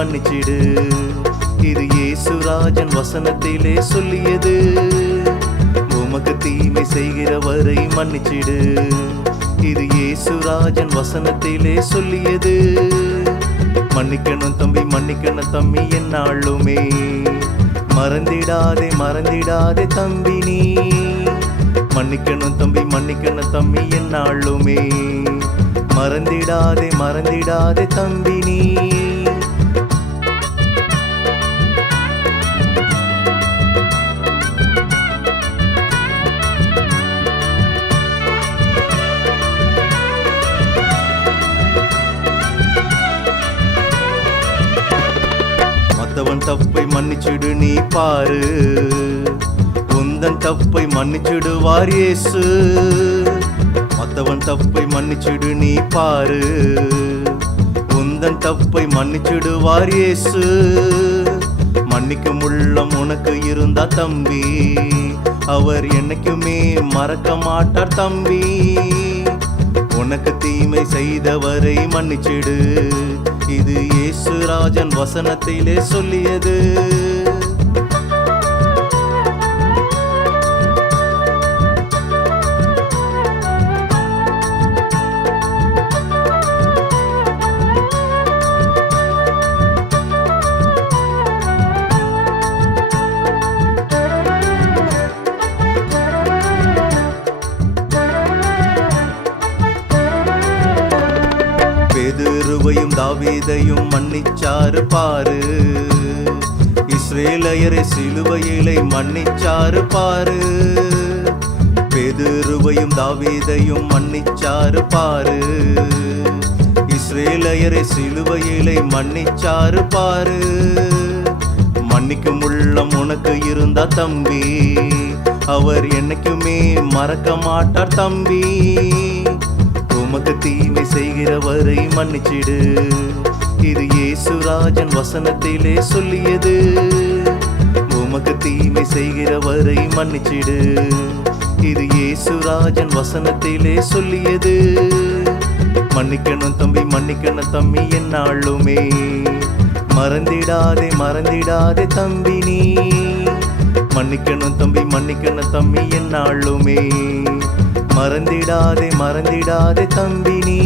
மன்னிச்சிடு. இது இயேசுராஜன் வசனத்திலே சொல்லியது. உமக்கு தீமை செய்கிறவரை மன்னிச்சிடு. இது இயேசுராஜன் வசனத்திலே சொல்லியது. மன்னிக்கணும் தம்பி, மன்னிக்கணும் தம்பி என்னாலுமே. மறந்திடாதே மறந்திடாதே தம்பி நீ. மன்னிக்கணும் தம்பி, மன்னிக்கணும் தம்பி என்னாலுமே. மறந்திடாதே மறந்திடாதே தம்பி நீ. மத்தவன் தப்பை மன்னிச்சிடு நீ பாரு. உந்தன் தப்பை மன்னிச்சிடுவார் இயேசு. மத்தவன் தப்பை மன்னிச்சிடு நீ பாரு. உந்தன் தப்பை மன்னிச்சிடுவார் இயேசு. மன்னிக்கும் உள்ளம் உனக்கு இருந்தா தம்பி, அவர் என்னைக்குமே மறக்க மாட்டார் தம்பி. உனக்கு தீமை செய்தவரை மன்னிச்சிடு. இது இயேசுராஜன் வசனத்திலே சொல்லியது. பேதுருவையும் தாவீதையும் மன்னிச்சாரு பாரு. இஸ்ரேலையரை சிலுவையிலே மன்னிச்சாரு பாரு. பேதுருவையும் தாவீதையும் மன்னிச்சாரு பாரு. இஸ்ரேலையரை சிலுவையிலே மன்னிச்சாரு பாரு. மன்னிக்கும் உள்ளம் உனக்கு இருந்தா தம்பி, அவர் என்னைக்குமே மறக்க மாட்டார் தம்பி. உமக்கு தீமை செய்கிறவரை மன்னிச்சிடு. இது இயேசுராஜன் வசனத்திலே சொல்லியது. உமக்கு தீமை செய்கிறவரை மன்னிச்சிடு. இது இயேசுராஜன் வசனத்திலே சொல்லியது. மன்னிக்கணும் தம்பி, மன்னிக்கணும் தம்பி என்னாலுமே. மறந்திடாதே மறந்திடாதே தம்பி நீ. மன்னிக்கணும் தம்பி, மன்னிக்கணும் தம்பி என்னாலுமே. மறந்திடாதே மறந்திடாதே தம்பி நீ.